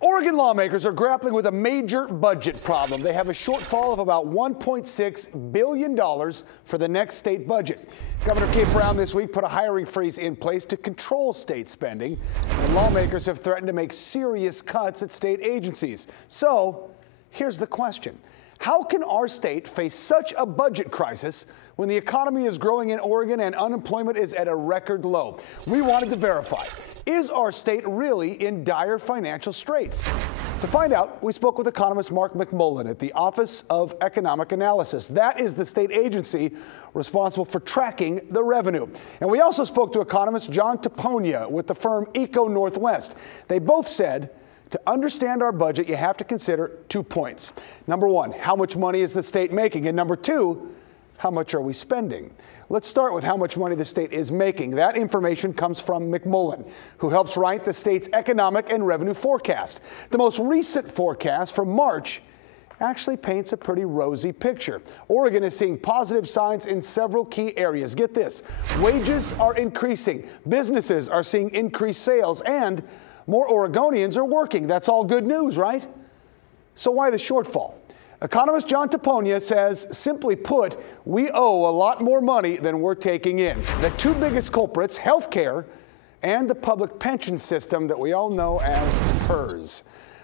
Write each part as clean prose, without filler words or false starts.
Oregon lawmakers are grappling with a major budget problem. They have a shortfall of about $1.6 billion for the next state budget. Governor Kate Brown this week put a hiring freeze in place to control state spending, and lawmakers have threatened to make serious cuts at state agencies. So here's the question. How can our state face such a budget crisis when the economy is growing in Oregon and unemployment is at a record low? We wanted to verify, is our state really in dire financial straits? To find out, we spoke with economist Mark McMullen at the Office of Economic Analysis. That is the state agency responsible for tracking the revenue. And we also spoke to economist John Taponia with the firm Eco Northwest. They both said, to understand our budget, you have to consider 2 points. Number one, how much money is the state making? And number two, how much are we spending? Let's start with how much money the state is making. That information comes from McMullen, who helps write the state's economic and revenue forecast. The most recent forecast from March actually paints a pretty rosy picture. Oregon is seeing positive signs in several key areas. Get this, wages are increasing, businesses are seeing increased sales, and more Oregonians are working. That's all good news, right? So why the shortfall? Economist John Taponia says, simply put, we owe a lot more money than we're taking in. The two biggest culprits, health care and the public pension system that we all know as PERS.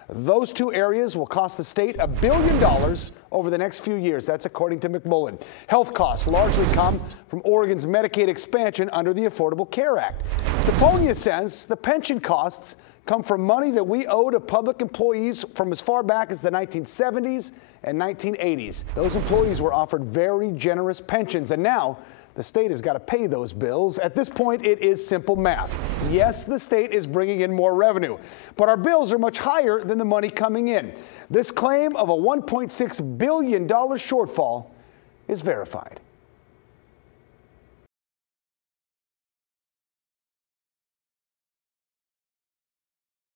Those two areas will cost the state $1 billion over the next few years. That's according to McMullen. Health costs largely come from Oregon's Medicaid expansion under the Affordable Care Act. Taponia says the pension costs come from money that we owe to public employees from as far back as the 1970s and 1980s. Those employees were offered very generous pensions, and now the state has got to pay those bills. At this point, it is simple math. Yes, the state is bringing in more revenue, but our bills are much higher than the money coming in. This claim of a $1.6 billion shortfall is verified.